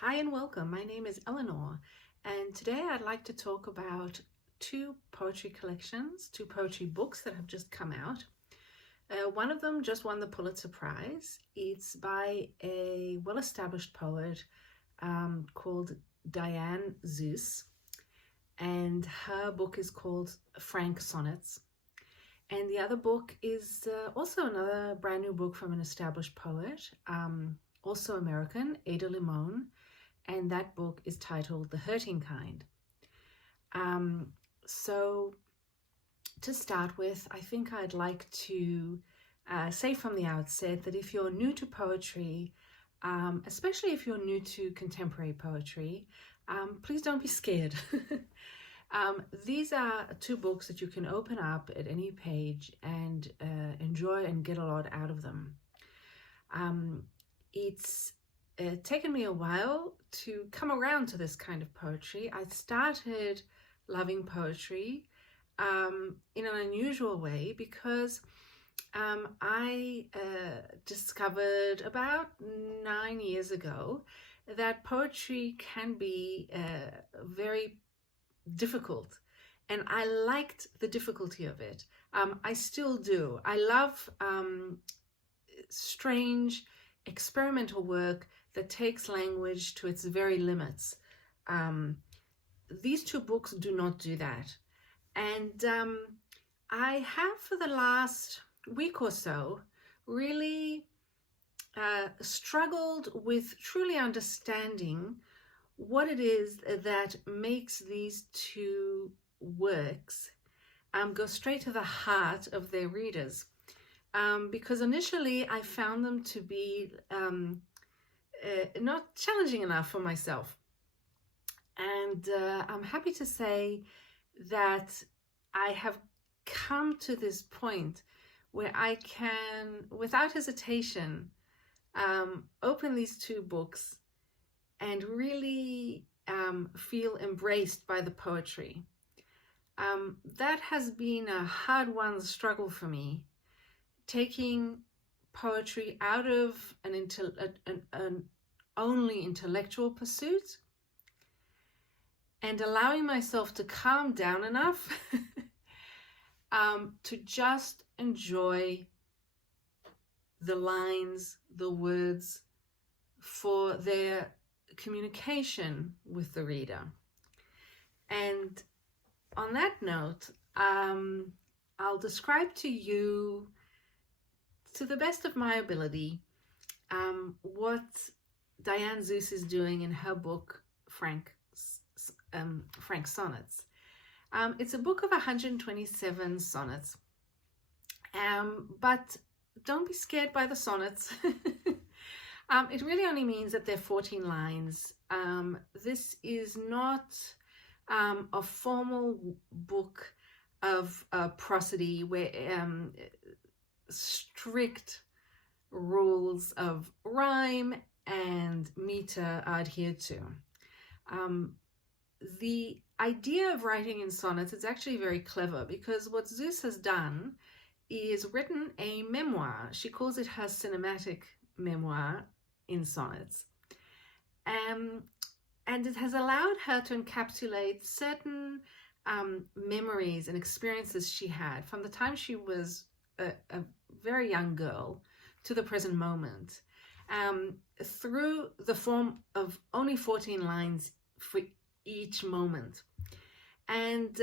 Hi and welcome. My name is Eleanor, and today I'd like to talk about two poetry collections, two poetry books that have just come out. One of them just won the Pulitzer Prize. It's by a well-established poet called Diane Seuss, and her book is called Sonnets. And the other book is also another brand new book from an established poet, also American, Ada Limon, and that book is titled The Hurting Kind. So to start with, I think I'd like to say from the outset that if you're new to poetry, especially if you're new to contemporary poetry, please don't be scared. These are two books that you can open up at any page and enjoy and get a lot out of them. It's taken me a while to come around to this kind of poetry. I started loving poetry in an unusual way because I discovered about 9 years ago that poetry can be very difficult, and I liked the difficulty of it. I still do. I love strange experimental work that takes language to its very limits. These two books do not do that. And I have for the last week or so really struggled with truly understanding what it is that makes these two works go straight to the heart of their readers. Because initially I found them to be not challenging enough for myself. And I'm happy to say that I have come to this point where I can, without hesitation, open these two books and really feel embraced by the poetry. That has been a hard-won struggle for me, taking poetry out of an only intellectual pursuit and allowing myself to calm down enough to just enjoy the lines, the words, for their communication with the reader. And on that note, I'll describe to you, to the best of my ability, what Diane Seuss is doing in her book, Frank Sonnets. It's a book of 127 sonnets, but don't be scared by the sonnets. It really only means that they're 14 lines. This is not a formal book of prosody where strict rules of rhyme and meter are adhered to. The idea of writing in sonnets is actually very clever, because what Seuss has done is written a memoir. She calls it her cinematic memoir in sonnets. And it has allowed her to encapsulate certain memories and experiences she had from the time she was a very young girl to the present moment, through the form of only 14 lines for each moment. And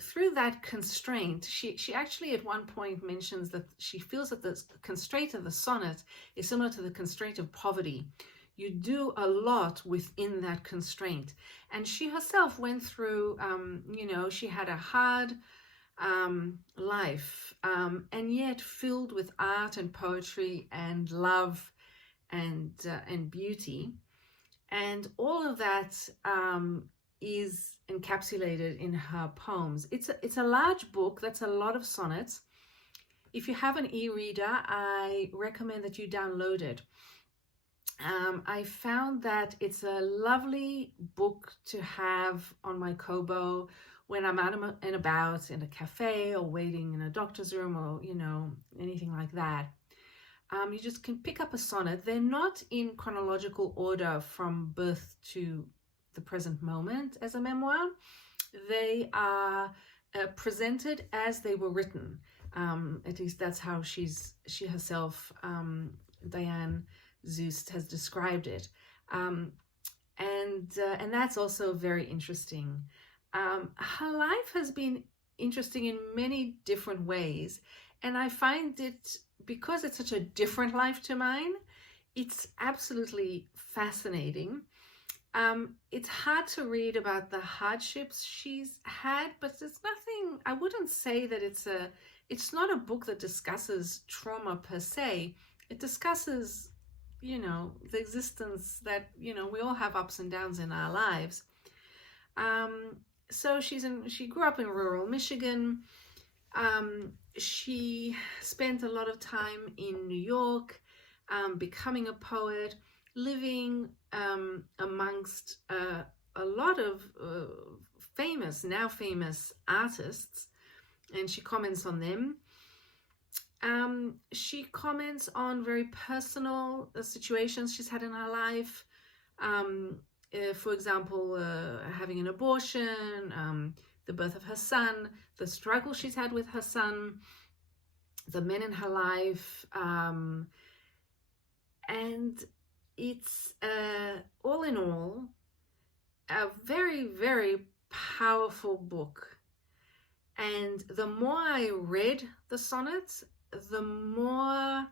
through that constraint, she actually at one point mentions that she feels that the constraint of the sonnet is similar to the constraint of poverty. You do a lot within that constraint. And she herself went through, she had a hard life, and yet filled with art and poetry and love and beauty. And all of that is encapsulated in her poems. It's a large book. That's a lot of sonnets. If you have an e-reader, I recommend that you download it. I found that it's a lovely book to have on my Kobo when I'm out and about in a cafe or waiting in a doctor's room or, anything like that. You just can pick up a sonnet. They're not in chronological order from birth to the present moment as a memoir. They are presented as they were written. At least that's how she herself, Diane Seuss, has described it. And that's also very interesting. Her life has been interesting in many different ways, and I find it, because it's such a different life to mine, it's absolutely fascinating. It's hard to read about the hardships she's had, but there's nothing, I wouldn't say that it's not a book that discusses trauma per se. It discusses, the existence that, we all have ups and downs in our lives. So she grew up in rural Michigan. She spent a lot of time in New York, becoming a poet, living amongst a lot of now famous artists, and she comments on them. She comments on very personal situations she's had in her life. For example, having an abortion, the birth of her son, the struggle she's had with her son, the men in her life, and it's all in all a very, very powerful book. And the more I read the sonnets, the more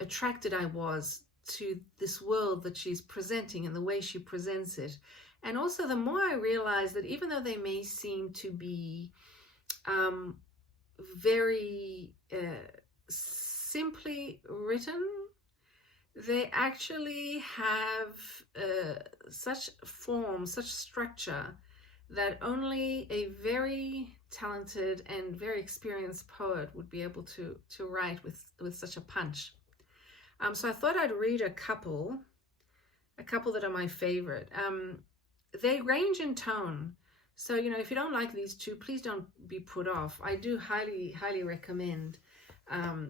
attracted I was to this world that she's presenting and the way she presents it. And also the more I realized that even though they may seem to be very simply written, they actually have such form, such structure, that only a very talented and very experienced poet would be able to write with such a punch. So I thought I'd read a couple that are my favorite. They range in tone. So, if you don't like these two, please don't be put off. I do highly, highly recommend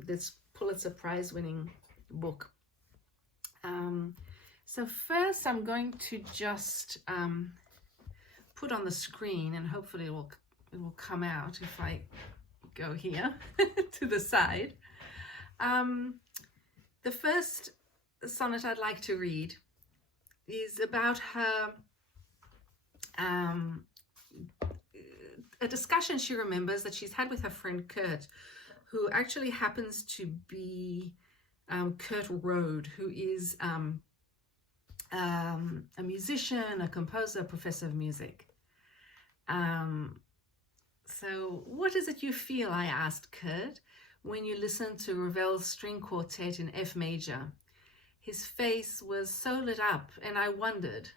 this Pulitzer Prize winning book. So first I'm going to just put on the screen, and hopefully it will come out if I go here to the side. The first sonnet I'd like to read is about her, a discussion she remembers that she's had with her friend Kurt, who actually happens to be Kurt Rode, who is a musician, a composer, a professor of music. So what is it you feel, I asked Kurt, when you listen to Ravel's string quartet in F major? His face was so lit up, and I wondered.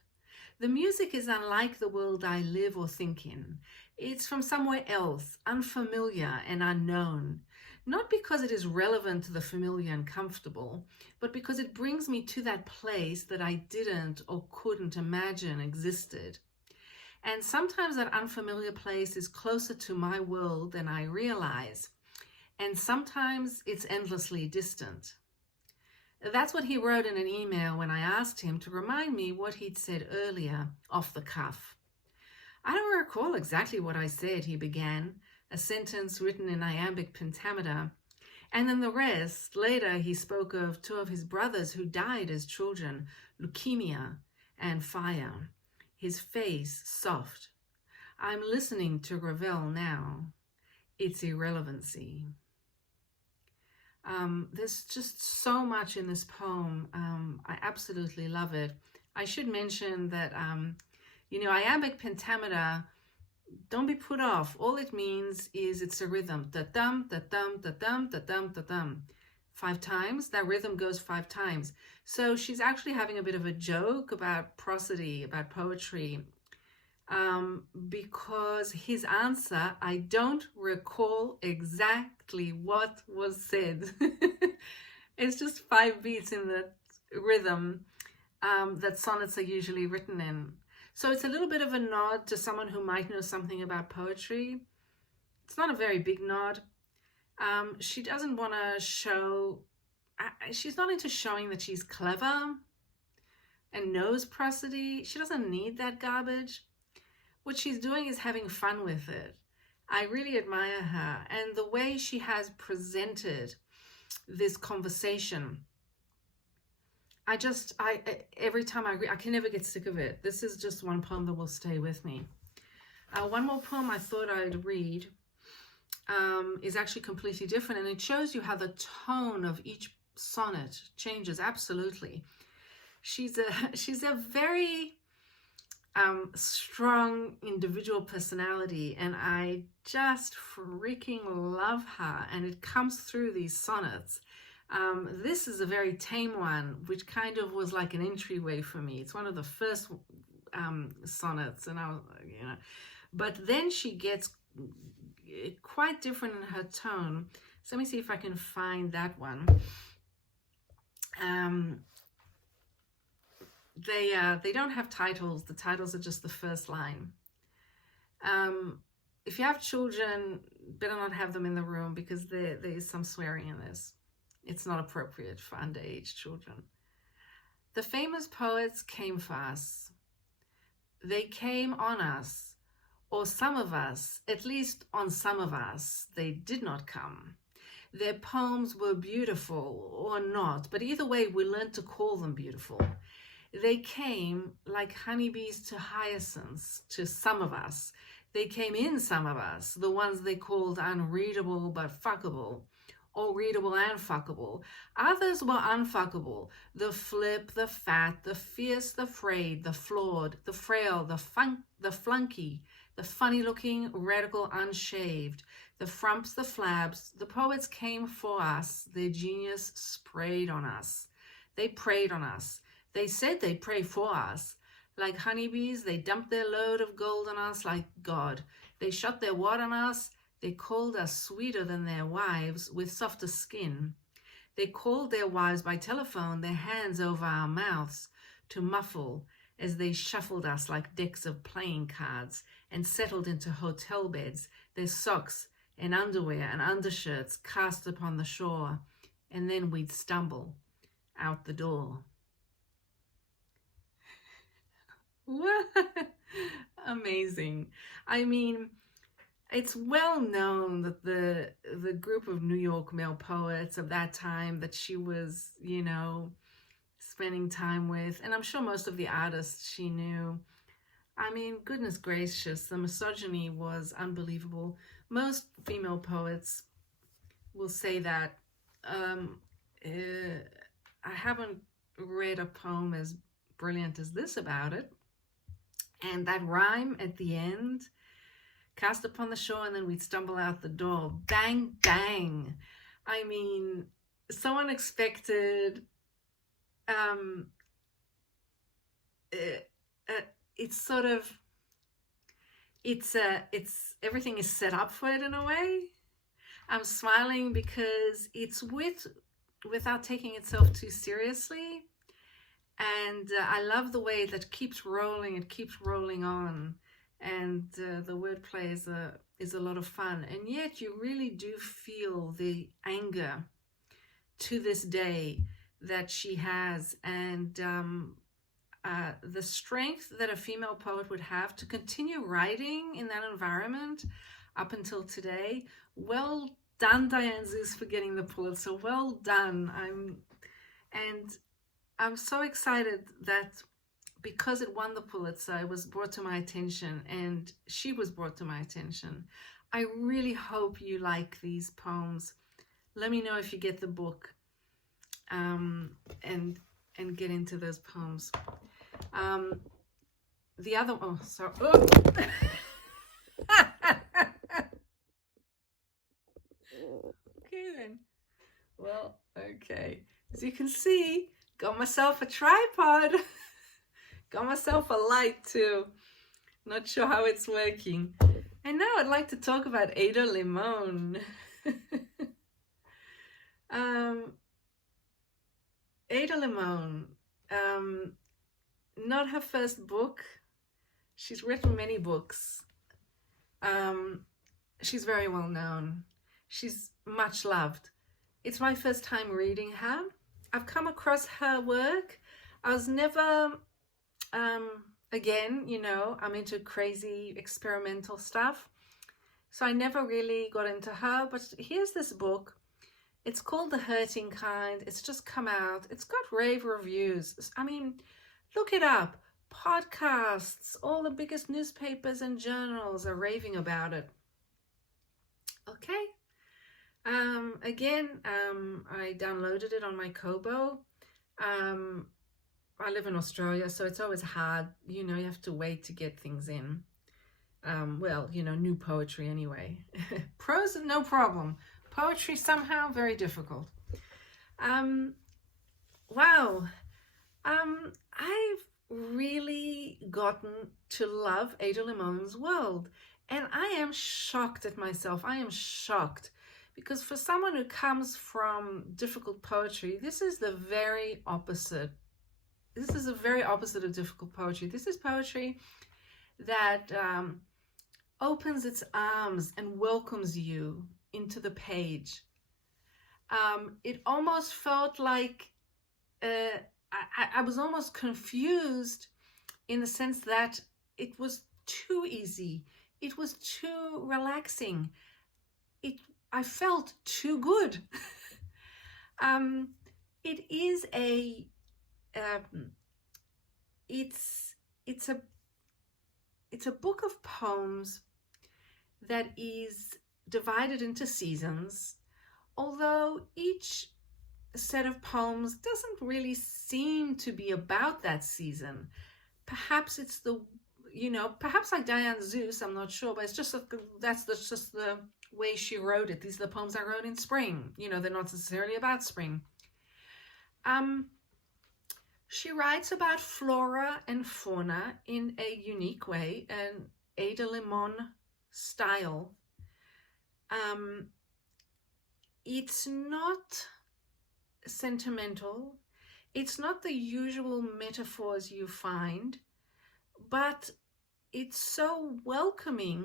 The music is unlike the world I live or think in. It's from somewhere else, unfamiliar and unknown. Not because it is relevant to the familiar and comfortable, but because it brings me to that place that I didn't or couldn't imagine existed. And sometimes that unfamiliar place is closer to my world than I realize. And sometimes it's endlessly distant. That's what he wrote in an email when I asked him to remind me what he'd said earlier, off the cuff. I don't recall exactly what I said, he began, a sentence written in iambic pentameter. And then the rest. Later he spoke of two of his brothers who died as children, leukemia and fire. His face soft. I'm listening to Ravel now. It's irrelevancy. There's just so much in this poem. I absolutely love it. I should mention that, iambic pentameter, don't be put off. All it means is it's a rhythm. Da-dum, da-dum, da-dum, da-dum, da-dum. 5 times. That rhythm goes 5 times. So she's actually having a bit of a joke about prosody, about poetry, because his answer, I don't recall exactly what was said. It's just 5 beats in the rhythm that sonnets are usually written in. So it's a little bit of a nod to someone who might know something about poetry. It's not a very big nod. She doesn't want to show she's not into showing that she's clever and knows prosody. She doesn't need that garbage. What she's doing is having fun with it. I really admire her, and the way she has presented this conversation. Every time I read, I can never get sick of it. This is just one poem that will stay with me. One more poem I thought I'd read is actually completely different, and it shows you how the tone of each sonnet changes absolutely. She's a very strong individual personality, and I just freaking love her, and it comes through these sonnets. This is a very tame one, which kind of was like an entryway for me. It's one of the first sonnets, and but then she gets quite different in her tone. So let me see if I can find that one. They don't have titles. The titles are just the first line. If you have children, better not have them in the room, because there is some swearing in this. It's not appropriate for underage children. The famous poets came for us. They came on us, or some of us, at least on some of us, they did not come. Their poems were beautiful or not, but either way, we learned to call them beautiful. They came like honeybees to hyacinths to some of us. They came in some of us, the ones they called unreadable but fuckable, or readable and fuckable. Others were unfuckable, the flip, the fat, the fierce, the frayed, the flawed, the frail, the flunky, the funny-looking, radical, unshaved, the frumps, the flabs. The poets came for us. Their genius sprayed on us. They preyed on us. They said they'd pray for us. Like honeybees, they dumped their load of gold on us like God. They shot their wad on us. They called us sweeter than their wives with softer skin. They called their wives by telephone, their hands over our mouths to muffle as they shuffled us like decks of playing cards and settled into hotel beds, their socks and underwear and undershirts cast upon the shore, and then we'd stumble out the door. What? Amazing. I mean, it's well known that the group of New York male poets of that time that she was, spending time with, and I'm sure most of the artists she knew, I mean, goodness gracious, the misogyny was unbelievable. Most female poets will say that. I haven't read a poem as brilliant as this about it. And that rhyme at the end, cast upon the shore and then we'd stumble out the door. Bang, bang. I mean, so unexpected. It's sort of, it's everything is set up for it in a way. I'm smiling because it's without taking itself too seriously. And I love the way that keeps rolling, it keeps rolling on. And the wordplay is a lot of fun. And yet you really do feel the anger to this day that she has, and the strength that a female poet would have to continue writing in that environment up until today. Well done, Diane Seuss, for getting the Pulitzer. Well done. I'm so excited that because it won the Pulitzer, it was brought to my attention, and she was brought to my attention. I really hope you like these poems. Let me know if you get the book, and get into those poems. The other, oh, sorry. Oh. Okay then. Well, okay. As you can see, got myself a tripod. Got myself a light too. Not sure how it's working. And now I'd like to talk about Ada Limon. Ada Limon, not her first book. She's written many books. She's very well known. She's much loved. It's my first time reading her. I've come across her work. I was never, again, you know, I'm into crazy experimental stuff. So I never really got into her, but here's this book. It's called The Hurting Kind. It's just come out. It's got rave reviews. I mean, look it up. Podcasts, all the biggest newspapers and journals are raving about it. Okay. Again, I downloaded it on my Kobo. I live in Australia, so it's always hard. You know, you have to wait to get things in. Well, you know, new poetry anyway. Prose, no problem. Poetry, somehow, very difficult. Wow. I've really gotten to love Ada Limon's world. And I am shocked at myself. I am shocked. Because for someone who comes from difficult poetry, this is the very opposite. This is the very opposite of difficult poetry. This is poetry that opens its arms and welcomes you into the page. It almost felt like I was almost confused in the sense that it was too easy. It was too relaxing. I felt too good. It is a it's a book of poems that is divided into seasons, although each set of poems doesn't really seem to be about that season. Perhaps it's perhaps like Diane Seuss, I'm not sure, but it's just that's just the way she wrote it. These are the poems I wrote in spring. You know, they're not necessarily about spring. She writes about flora and fauna in a unique way, an Ada Limon style. It's not sentimental. It's not the usual metaphors you find, but it's so welcoming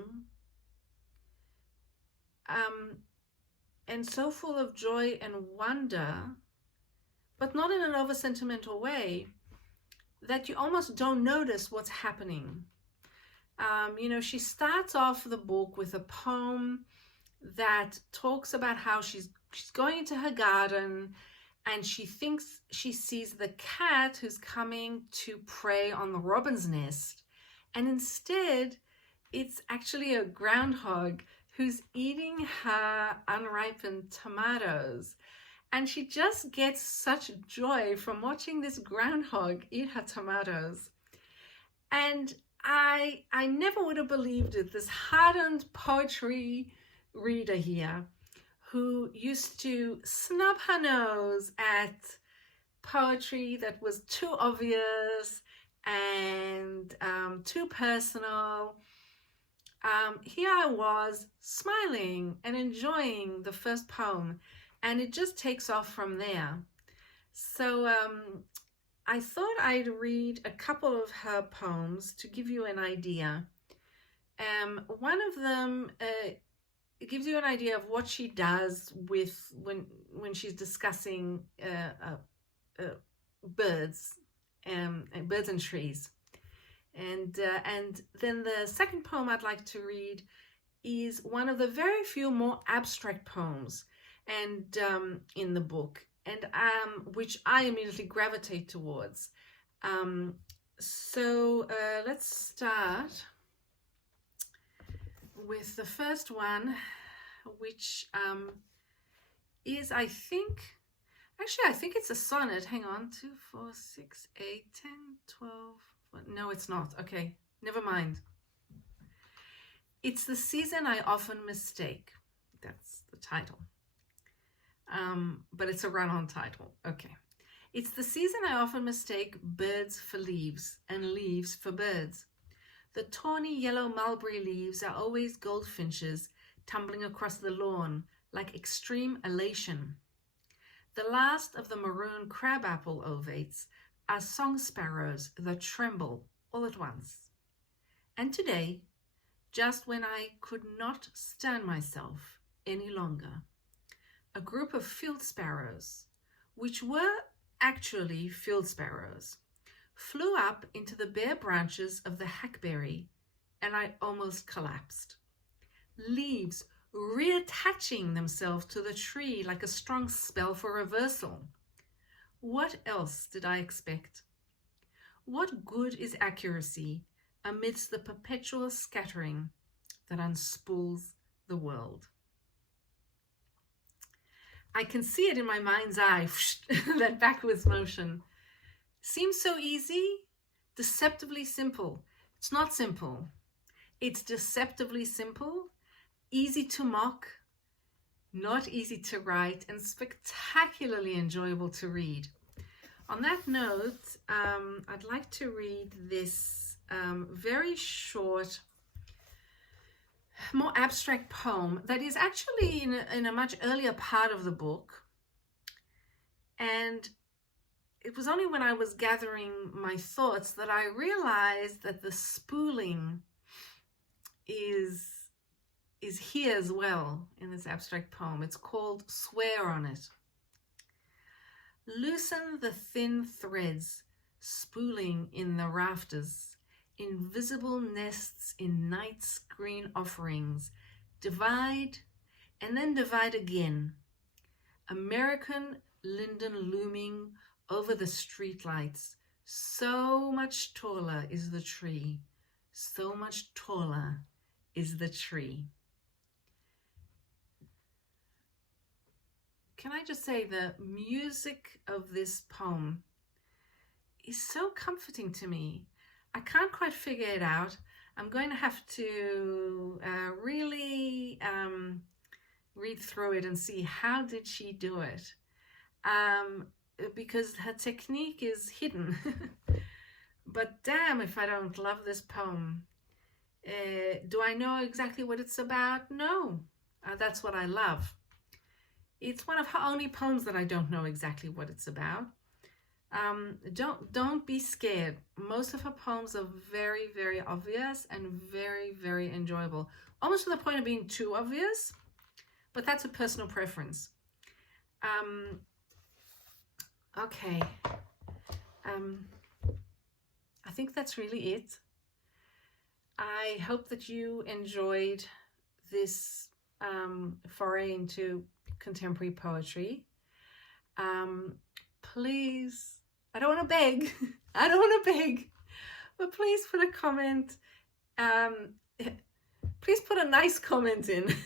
and so full of joy and wonder, but not in an over-sentimental way, that you almost don't notice what's happening. She starts off the book with a poem that talks about how she's going into her garden and she thinks she sees the cat who's coming to prey on the robin's nest. And instead, it's actually a groundhog who's eating her unripened tomatoes. And she just gets such joy from watching this groundhog eat her tomatoes. And I never would have believed it. This hardened poetry reader here who used to snub her nose at poetry that was too obvious and too personal. Here I was smiling and enjoying the first poem, and it just takes off from there. So I thought I'd read a couple of her poems to give you an idea. One of them it gives you an idea of what she does with when she's discussing birds and trees. And then the second poem I'd like to read is one of the very few more abstract poems and in the book, and which I immediately gravitate towards. So let's start with the first one, which is, I think it's a sonnet. Hang on, 2, 4, 6, 8, 10, 12. No, it's not. Okay, never mind. It's the season I often mistake. That's the title. But it's a run-on title. Okay. It's the season I often mistake birds for leaves and leaves for birds. The tawny yellow mulberry leaves are always goldfinches tumbling across the lawn like extreme elation. The last of the maroon crabapple ovates are song sparrows that tremble all at once. And today, just when I could not stand myself any longer, a group of field sparrows, which were actually field sparrows, flew up into the bare branches of the hackberry, and I almost collapsed. Leaves reattaching themselves to the tree like a strong spell for reversal. What else did I expect? What good is accuracy amidst the perpetual scattering that unspools the world? I can see it in my mind's eye, that backwards motion. Seems so easy, deceptively simple. It's not simple. It's deceptively simple, easy to mock, not easy to write, and spectacularly enjoyable to read. On that note, I'd like to read this very short, more abstract poem that is actually in a much earlier part of the book. And it was only when I was gathering my thoughts that I realized that the spooling is here as well in this abstract poem. It's called Swear on It. Loosen the thin threads spooling in the rafters, invisible nests in night's green offerings. Divide and then divide again. American linden looming over the streetlights. So much taller is the tree. So much taller is the tree. Can I just say the music of this poem is so comforting to me. I can't quite figure it out. I'm going to have to really read through it and see how did she do it, because her technique is hidden. But damn if I don't love this poem. Do I know exactly what it's about? No, that's what I love. It's one of her only poems that I don't know exactly what it's about. Don't be scared. Most of her poems are very, very obvious and very, very enjoyable. Almost to the point of being too obvious, but that's a personal preference. Okay. I think that's really it. I hope that you enjoyed this foray into contemporary poetry. Please, I don't want to beg, but please put a comment. Please put a nice comment in.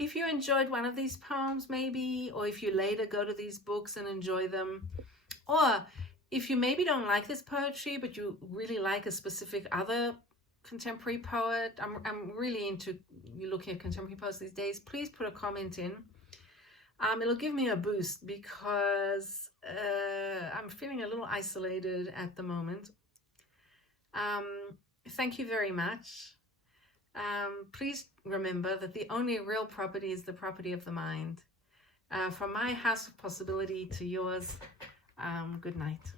If you enjoyed one of these poems maybe, or if you later go to these books and enjoy them, or if you maybe don't like this poetry but you really like a specific other contemporary poet. I'm really into looking at contemporary poets these days. Please put a comment in. It'll give me a boost because I'm feeling a little isolated at the moment. Thank you very much. Please remember that the only real property is the property of the mind. From my house of possibility to yours, good night.